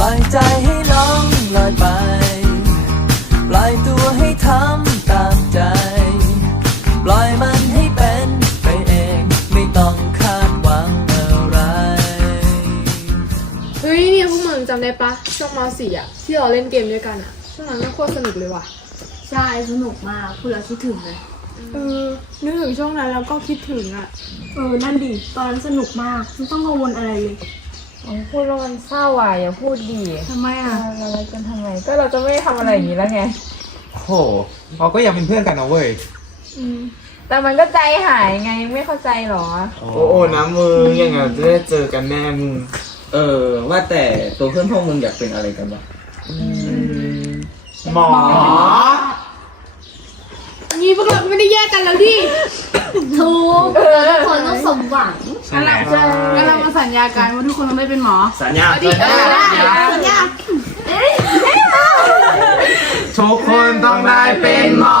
ปล่อยใจให้ล่องลอยไป ปล่อยตัวให้ทำตามใจ ปล่อยมันให้เป็นไปเอง ไม่ต้องคาดหวังอะไร เฮ้ยเนี่ยพวกมึงจำได้ปะช่วงมสี่อะ ที่เราเล่นเกมด้วยกันอะ ช่วงนั้นมันโคตรสนุกเลยว่ะ ใช่สนุกมากพูดแล้วคิดถึงเลย เออ นึกถึงช่วงนั้นแล้วก็คิดถึงอะ เออ นั่นดิ ตอนนั้นสนุกมากไม่ต้องกังวลอะไรเลย พูดแล้วมันเศร้าอะอย่าพูดดีทำไมอะเราจะทำไมก็เราจะไม่ทำอะไรอย่างนี้แล้วไง โหเราก็ยังเป็นเพื่อนกันนะเว้ยแต่มันก็ใจหายไงไม่เข้าใจหรอ โอ้โอ้นะมึงยังไงจะได้เจอกันแน่มึงเออ ว่าแต่ตัวเพื่อนพวกมึงอยากเป็นอะไรกันวะหมอ นี่พวกเราก็ไม่ได้แยกกันแล้วดิถูกทุกคนต้องสมหวังใช่แล้วงั้นเรามาสัญญากันว่าทุกคนต้องได้เป็นหมอ สัญญาดิเออสัญญาทุกคนต้องได้เป็นหมอ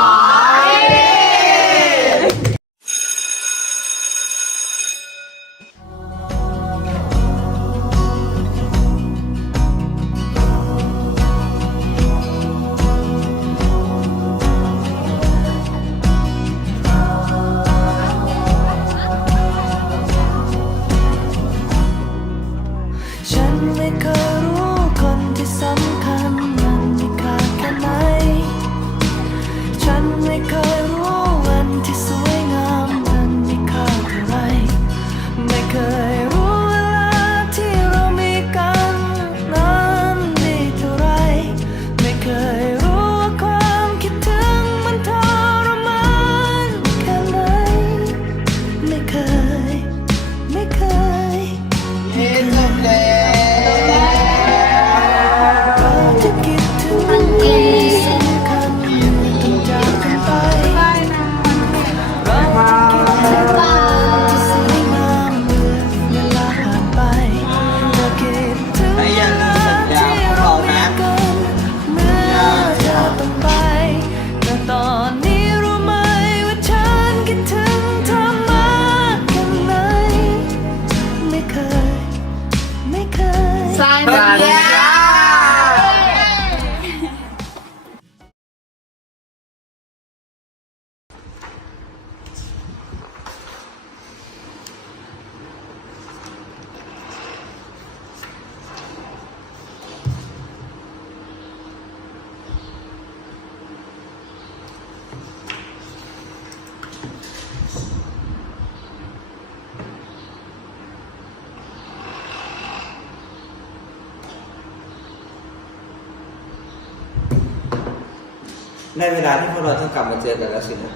ในเวลาที่พวกเราต้องกลับมาเจอกันแล้วสินะ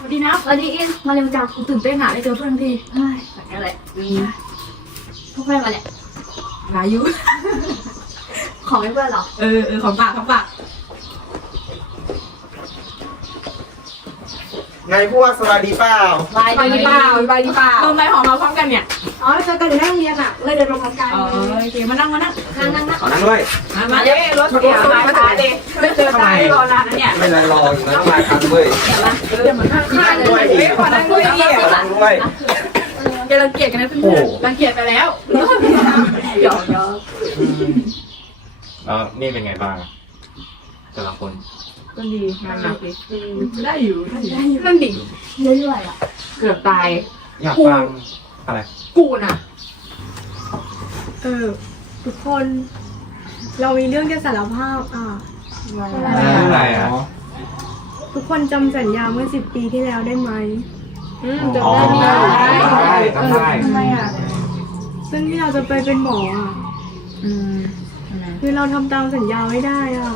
สวัสดีนะสวัสดีอินมาเร็วจังกูตื่นเต้นหนาได้เจอเพื่อนทีเฮ้ยแบบนี้แหละพวกเพื่อนมาเนี่ยลายุของให้เพื่อนเหรอเออเออของปากของปากไงพวกสวัสดีเปล่าบายไปดีเปล่าไปดีเปล่าลงไปของเราพร้อมกันเนี่ยอ๋อ เจอกันอยู่หน้าโรงเรียนอะเลยเดินมาพร้อมกันอ๋อโอเคมานั่งมานั่งนั่งนั่งนั่งขอนั่งด้วยมามาเดี๋ยวรถเดี๋ยวมาช้าเด็กไม่เจอกันรอนานนะเนี่ยไม่ไรรออยู่นะต้องมาทันเว้ยเดี๋ยวมาข้างๆเลยขอนั่งด้วยดิขอนั่งด้วยขอนั่งด้วยอย่ารังเกียจกันนะเพื่อนๆรังเกียจไปแล้วหยอกหยอกแล้วนี่เป็นไงบ้างแต่ละคนก็ดีงานหนักดิได้อยู่ได้อยู่นั่นดิเรื่อยๆอะเกือบตายอยากฟัง อะไร กูน่ะ เออ ทุกคน เรามีเรื่องจะสารภาพอะ อะไรอะ ทุกคนจำสัญญาเมื่อสิบปีที่แล้วได้ไหม อืมอ๋อจำได้นี่ได้จำได้ ทำไมอะซึ่งที่เราจะไปเป็นหมออะ อืมคือเราทำตามสัญญาไม่ได้อะ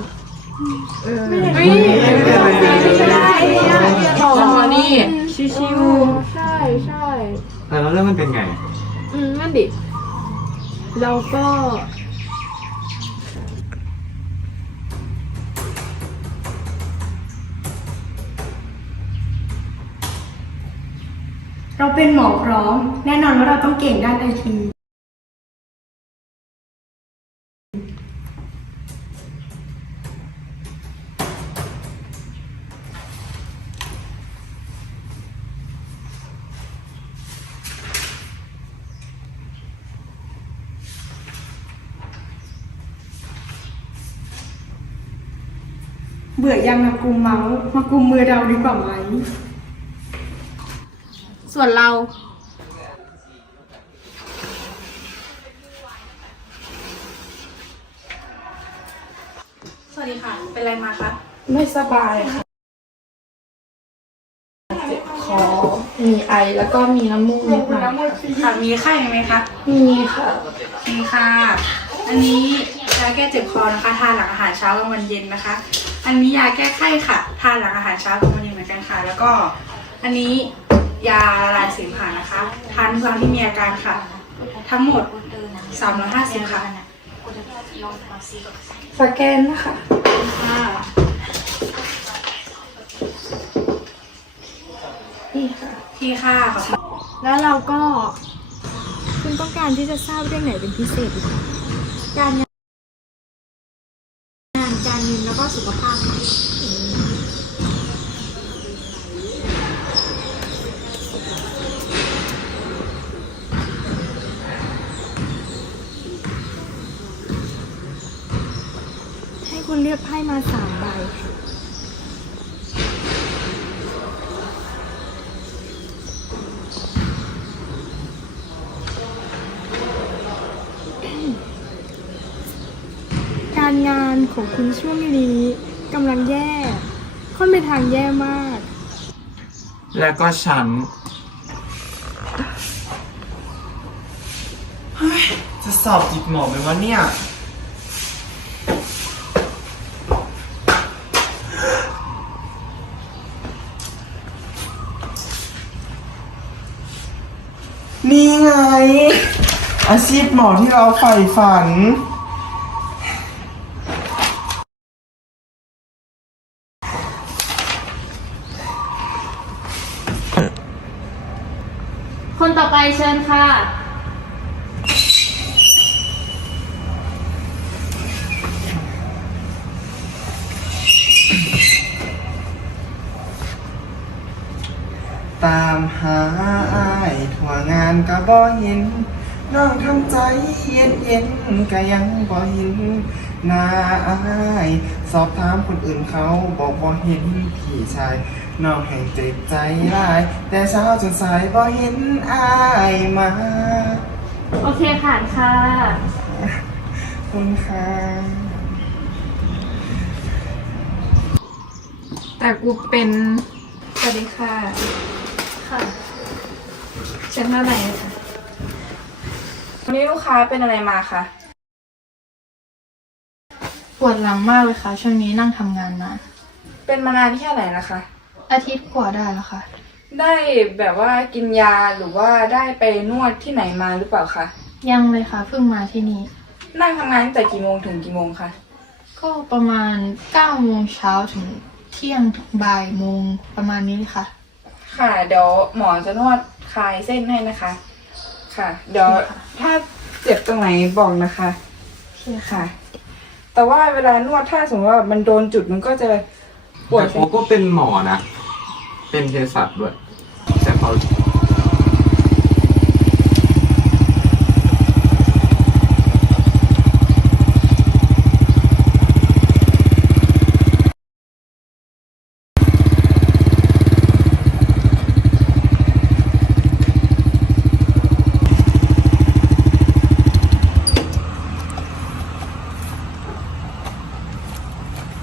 เออไม่ไม่ได้ อ๋อนี่ ชิวๆใช่ใช่ แต่แล้วเรื่องมันเป็นไง อืมนั่นดิ เราก็ เราเป็นหมอพร้อม แน่นอนว่าเราต้องเก่งด้านไอที เบื่อยังมากุมเมาส์มากุมมือเราดีกว่าไหม ส่วนเราสวัสดีค่ะ เป็นอะไรมาคะไม่สบายค่ะเจ็บคอ มีไอแล้วก็มีน้ำมูกนิดหน่อยค่ะมีไข้ไหมคะ มีค่ะ มีค่ะ อันนี้ยาแก้เจ็บคอนะคะ ทานหลังอาหารเช้ากลางวันเย็นนะคะ อันนี้ยาแก้ไข้ค่ะ ทานหลังอาหารเช้ากลางวันเย็นเหมือนกันค่ะ แล้วก็อันนี้ยาละลายเสมหะนะคะ ทานทุกครั้งที่มีอาการค่ะ ทั้งหมด 350 ค่ะสแกนนะคะค่ะนี่ค่ะพี่ค่ะขอบคุณแล้วเราก็ คุณต้องการที่จะทราบเรื่องไหนเป็นพิเศษหรือเปล่าการงานงาน การเงินแล้วก็สุขภาพค่ะให้คุณเลือกไพ่มาสามใบค่ะ การงานของคุณช่วงนี้กำลังแย่ค่อนไปทางแย่มาก แล้วก็ฉันเฮ้ยจะสอบจิตหมอไหมวะเนี่ย นี่ไง อาชีพหมอที่เราใฝ่ฝัน ต่อไปเชิญค่ะ ตามหาอายทั่วงานก็บ่เห็น น้องทำใจเย็นเย็นๆก็ยังบ่เห็นหน้าอาย สอบถามคนอื่นเขาบอกบ่เห็นพี่ชาย น้องแห่งเจ็บใจร้าย แต่เช้าจนสายบ่เห็นอายมาโอเคผ่านค่ะ คุณค่ะแต่กูเป็นสวัสดีค่ะค่ะเชิญข้างในเลยค่ะวันนี้ลูกค้าเป็นอะไรมาคะปวดหลังมากเลยค่ะ ช่วงนี้นั่งทำงานนานเป็นมานานแค่ไหนนะคะ อาทิตย์กว่าได้แล้วค่ะ ได้แบบว่ากินยาหรือว่าได้ไปนวดที่ไหนมาหรือเปล่าคะ ยังเลยค่ะเพิ่งมาที่นี่ นั่งทำงานตั้งแต่กี่โมงถึงกี่โมงคะ ก็ประมาณ9โมงเช้าถึงเที่ยงถึงบ่ายโมงประมาณนี้เลยค่ะ ค่ะ เดี๋ยวหมอจะนวดคลายเส้นให้นะคะ ค่ะ เดี๋ยวถ้าเจ็บตรงไหนบอกนะคะค่ะ แต่ว่าเวลานวดถ้าสมมติว่ามันโดนจุดมันก็จะปวดแต่โอก็เป็นหมอนะ เป็นเภสัชด้วยแต่เขา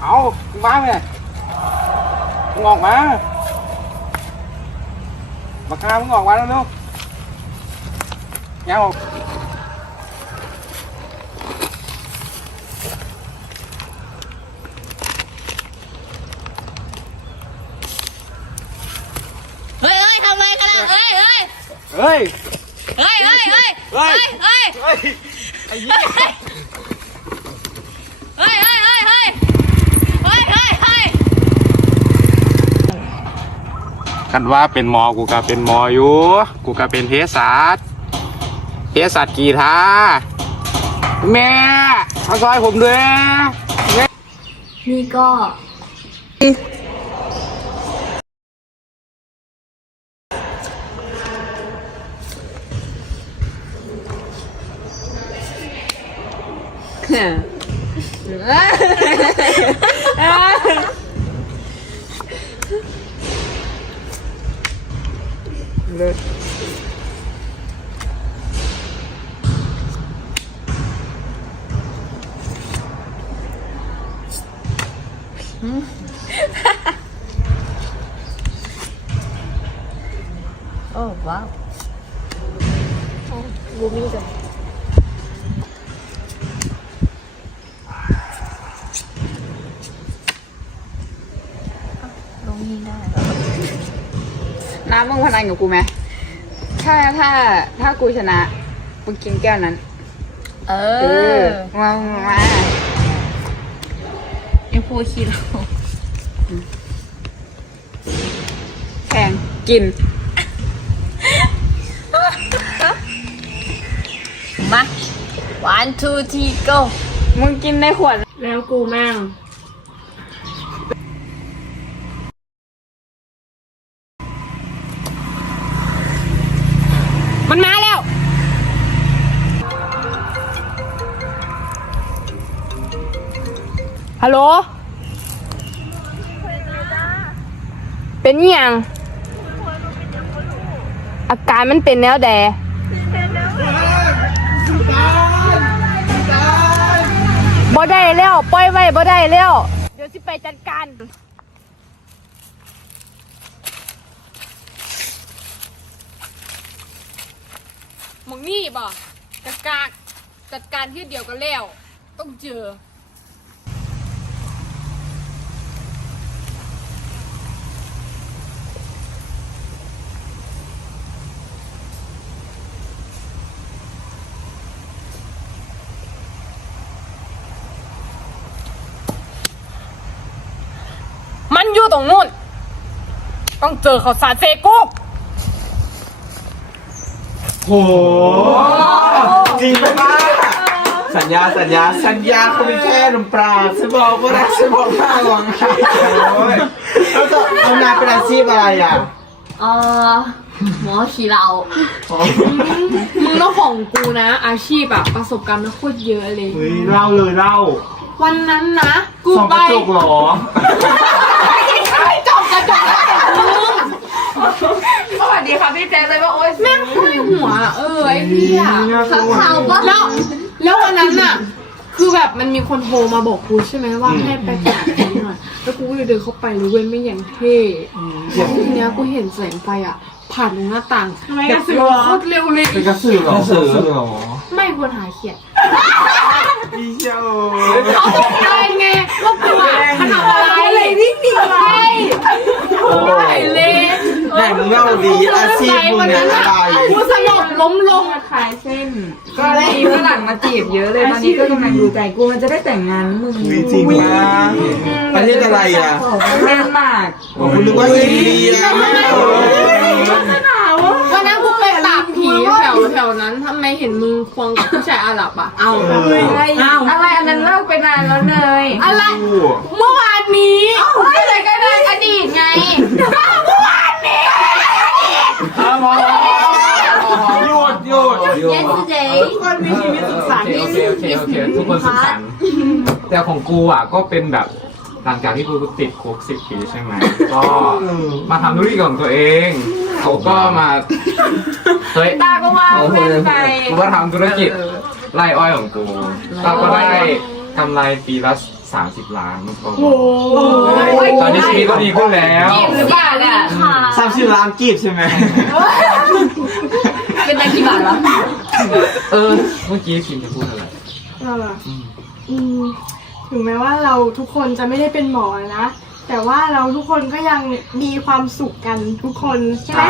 เอามาไหมงอกมา แล้วเร็วยังออกเฮ้ยเฮ้ยทำอะไรกันอะเฮ้ยเฮ้ย เฮ้ย เฮ้ยเฮ้ยเฮ้ยเฮ้ยเฮ้ย เฮ้ย ไอ้เหี้ย เฮ้ยเฮ้ยเฮ้ยเฮ้ยเฮ้ยเฮ้ยเฮ้ย กันว่าเป็นหมอกูก็เป็นหมออยู่กูก็เป็นเภสัชเภสัชกีทาแม่มาซอยผมด้วยนี่ก็ โอ้ว้าวบูมี่จ้ะลงยิงได้น้ำมึงพนันกับกูไหม ถ้าถ้าถ้ากูชนะมึงกินแก้วนั้น เอเอออมามา เอ็มโฟคีโลแข่งกิน มา one two three go มึงกินในขวด แล้วกูแม่งมันมาแล้ว ฮัลโหล เป็นอหยังอาการมันเป็นแนวแดบ่ได้แล้วปล่อยไว้บ่ได้แล้วเดี๋ยวสิไปจัดการมึงนี่บ่จัดการจัดการที่เดียวกันแล้ว ต้องเจอ อยู่ตรงนู้น ต้องเจอเขาสาดเซกุกโหจริงไหมป้าสัญญาสัญญาสัญญาเขาไม่แค่นมปลาฉันบอกว่ารักฉันบอกห้าหวังโอ้ยแล้วจะทำงานเป็นอาชีพอะไรอะเออหมอขี่เรา มึงแล้วของกูนะ อาชีพอะประสบการณ์มันโคตรเยอะเลย เฮ้ยเล่าเลยเล่า วันนั้นนะ กูส่องไปกระจกเหรอ สวัส ดีค่ะพี่แจ๊คเลยว่าโอ๊ยแม่งห้อยหัว เออไอ้เหี้ยข้างข่าวปะแล้วแล้ววันนั้นอะคือแบบมันมีคนโทรมาบอกกูใช่ไหมว่าให้ไปกราบนี้หน่อยแล้วกูก็เลยเดินเข้าไปเลยเว้ยไม่อย่างเท่แล้วทีเนี้ยกูเห็นแสงไฟอะผ่านตรงหน้าต่างแบบโคตรเร็วเลยเป็นกระสือเหรอกระสือเหรอไม่ควรหาเขียดอีเจ้าเขาตกใจไงว่ากูอะมันทำอะไรเลยวิ่งหนีอะไรไม่เลย ไหนมึงเล่าดีอาชีพมึงเนี่ยอะไร กูสล บล้มลงขายเส้น ก็มีฝรั่งมาจีบเยอะเลย ตอนนี้ก็กำลังดูใจกูมันจะได้แต่งงานมึงอุ๊ยจริงปะประเทศอะไรอะแม่มากผมนึกว่าอินเดียไม่เอาวันนั้นกูไปปราบผีแถวแถวนั้นทำไมเห็นมึงควงกับผู้ชายอาหรับอะ เอาอะไรอันนั้นเลิกไปนานแล้วเนยอะไร เมื่อวานนี้ไม่ใช่ก็ได้อดีตไง หยุดหยุด yesterday โอเคโอเคโอเคโอเคทุกคนสุขสันต์แต่ของกูอะก็เป็นแบบหลังจากที่กูติดคุกสิบปีใช่ไหมก็มาทำธุรกิจของตัวเอง เขาก็มาเฮ้ยตาก็ว่าแม่นไปกูก็ทำธุรกิจไร่อ้อยของกูก็ก็ได้กำไรปีละ30ล้านก็พอตอนนี้ชีวิตก็ดีขึ้นแล้ว หรือเปล่าเนี่ยสามสิบล้านกีบใช่ไหมเป็นตังกี่บาทวะ เออ เมื่อกี้พิมพ์จะพูดอะไรเราล่ะอืมถึงแม้ว่าเราทุกคนจะไม่ได้เป็นหมอนะ แต่ว่าเราทุกคนก็ยังมีความสุขกันทุกคนใช่ไหม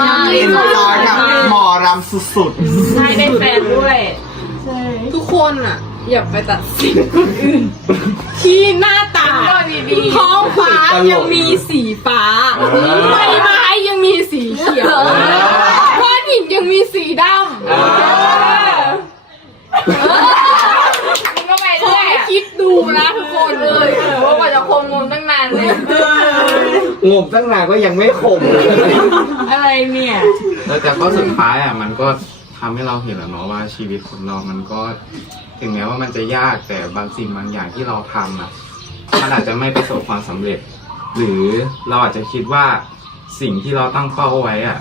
มาเอ็นจอยกับหมอรำสุดใช่ได้แฟนด้วย ใช่ ทุกคนอะ อย่าไปตัดสินคนอื่น ที่หน้าตาท้องฟ้ายังมีสีฟ้าใบไม้ยังมีสีเขียวก้ อนหินยังมีสีดำขอให้คิดดูนะทุกคนเลยว่ากว่าจะคงงมตั้งนานเลยงบตั้งนานก็ยังไม่คมอะไรเนี่ยเออแต่ก็สุดท้ายอะมันก็ทำให้เราเห็นแหละเนาะว่าชีวิตของเรามันก็ถึงแม้ว่ามันจะยากแต่บางสิ่งบางอย่างที่เราทำอะมันอาจจะไม่ประสบความสำเร็จ หรือเราอาจจะคิดว่าสิ่งที่เราตั้งเป้าไว้อะ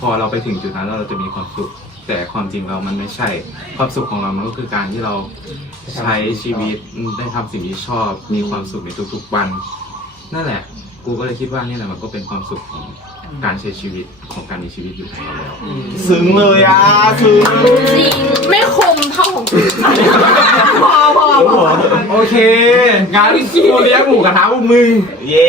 พอเราไปถึงจุดนั้นแล้วเราจะมีความสุข แต่ความจริงเรามันไม่ใช่ ความสุขของเรามันก็คือการที่เราใช้ชีวิตได้ทำสิ่งที่ชอบ มีความสุขในทุกๆวัน นั่นแหละ กูก็เลยคิดว่านี่แหละมันก็เป็นความสุขของการใช้ชีวิตของการมีชีวิตอยู่ของเราแล้วๆซึ้งเลยอะซึ้งไม่คมเท่าของคุณโอเคงั้นกูเลี้ยงหมูกระทะพวกมึง เย้